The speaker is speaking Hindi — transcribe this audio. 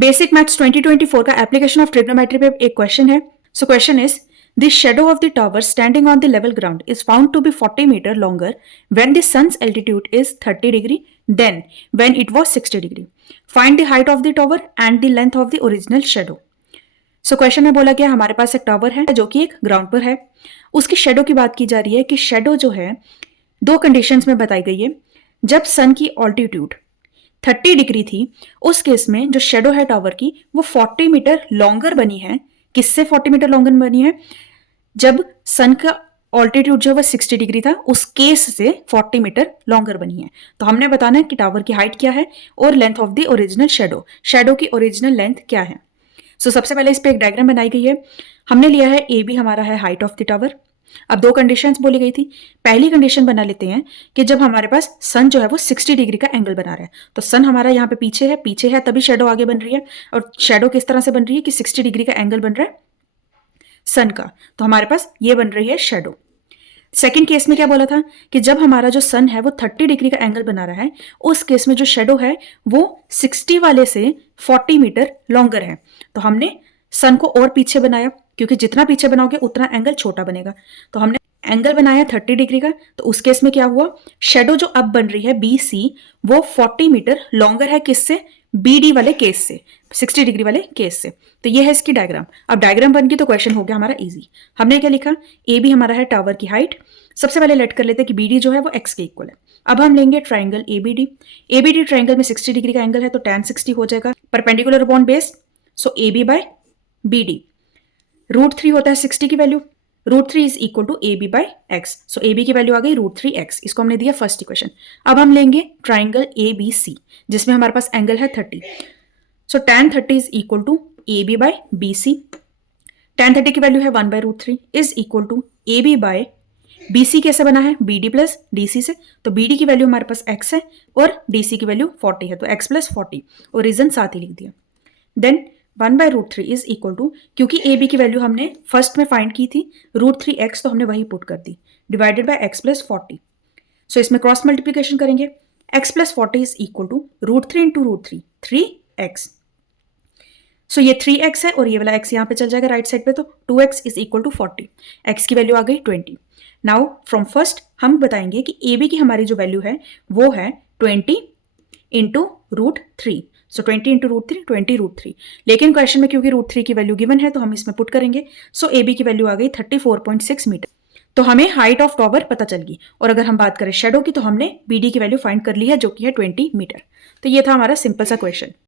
बेसिक मैथ्स 2024 का एप्लीकेशन ऑफ ट्रिग्नोमेट्री पे एक क्वेश्चन है. So question is the shadow of the tower standing on the level ground is found to be 40 metre longer when the sun's altitude is 30 degree than when it was 60 degree. Find the height of the tower and the length of the original shadow. So question में बोला गया हमारे पास एक टावर है जो कि एक ग्राउंड पर है. उसकी शेडो की बात की जा रही है कि शेडो जो है दो कंडीशंस में बताई गई है. जब सन की ऑल्टीट्यूड 30 डिग्री थी उस केस में जो शेडो है टावर की वो 40 मीटर लॉन्गर बनी है. किससे 40 मीटर लॉन्गर बनी है? जब सन का ऑल्टीट्यूड जो है 60 डिग्री था उस केस से 40 मीटर लॉन्गर बनी है. तो हमने बताना है कि टावर की हाइट क्या है और length of the original shadow. Shadow की ओरिजिनल लेंथ क्या है? सो सबसे पहले इस पे एक डायग्राम बनाई गई है. हमने लिया है ए बी हमारा है हाइट ऑफ द टावर. अब दो कंडीशंस बोली गई थी. पहली कंडीशन बना लेते हैं कि जब हमारे पास सन जो है वो 60 डिग्री का एंगल बना रहा है. तो सन हमारा यहाँ पे पीछे है तभी शेडो आगे बन रही है. और शेडो किस तरह से बन रही है कि 60 डिग्री का एंगल बन रहा है सन का. तो हमारे पास ये बन रही है शेडो. सेकेंड केस में क्या बोला था कि जब हमारा जो सन है वो 30 डिग्री का एंगल बना रहा है उस केस में जो शेडो है वो 60 वाले से 40 मीटर लॉन्गर है. तो हमने सन को और पीछे बनाया क्योंकि जितना पीछे बनाओगे उतना एंगल छोटा बनेगा. तो हमने एंगल बनाया 30 डिग्री का. तो उस केस में क्या हुआ, शेडो जो अब बन रही है बी सी वो 40 मीटर लॉन्गर है किससे? बी डी वाले केस से, 60 डिग्री वाले केस से. तो ये है इसकी डायग्राम. अब डायग्राम बन गई तो क्वेश्चन हो गया हमारा इजी. हमने क्या लिखा, ए बी हमारा है टावर की हाइट. सबसे पहले लेट कर लेते हैं कि बी डी जो है वो एक्स के इक्वल है. अब हम लेंगे triangle A B D. A B D triangle में 60 डिग्री का एंगल है तो tan 60 हो जाएगा perpendicular upon base. So A B by B D. √3 होता है 60 की value. √3 is equal to A B by x. सो ए बी की वैल्यू आ गई √3x. इसको हमने दिया फर्स्ट इक्वेशन. अब हम लेंगे ट्राइंगल ए बी सी जिसमें हमारे पास एंगल है 30. So tan 30 is equal to A B by B C. tan 30 की वैल्यू है 1/√3 is equal to A B by B C. कैसे बना है? B D plus D C से. तो बी डी की वैल्यू हमारे पास x है और डी सी की वैल्यू 40 है तो x प्लस 40 और रीजन साथ ही लिख दिया. देन 1/√3 इज इक्वल टू, क्योंकि ए बी की वैल्यू हमने फर्स्ट में फाइंड की थी √3x तो हमने वही पुट कर दी, divided by x plus 40. So इसमें क्रॉस मल्टीप्लीकेशन करेंगे. x plus 40 is equal to √3 into √3 3x. So ये 3x है और ये वाला x यहाँ पे चल जाएगा राइट साइड पे. तो 2x is equal to 40. x की वैल्यू आ गई 20. नाउ फ्रॉम फर्स्ट हम बताएंगे कि ए बी की हमारी जो वैल्यू है वो है 20 इंटू √3. सो 20 इंटू √3 20 √3. लेकिन क्वेश्चन में क्योंकि √3 की वैल्यू गिवन है तो हम इसमें पुट करेंगे. सो ए बी की वैल्यू आ गई 34.6 मीटर. तो हमें हाइट ऑफ टावर पता चल गई. और अगर हम बात करें शेडो की तो हमने बी डी की वैल्यू फाइंड कर ली है जो कि है 20 मीटर. तो ये था हमारा सिंपल सा क्वेश्चन.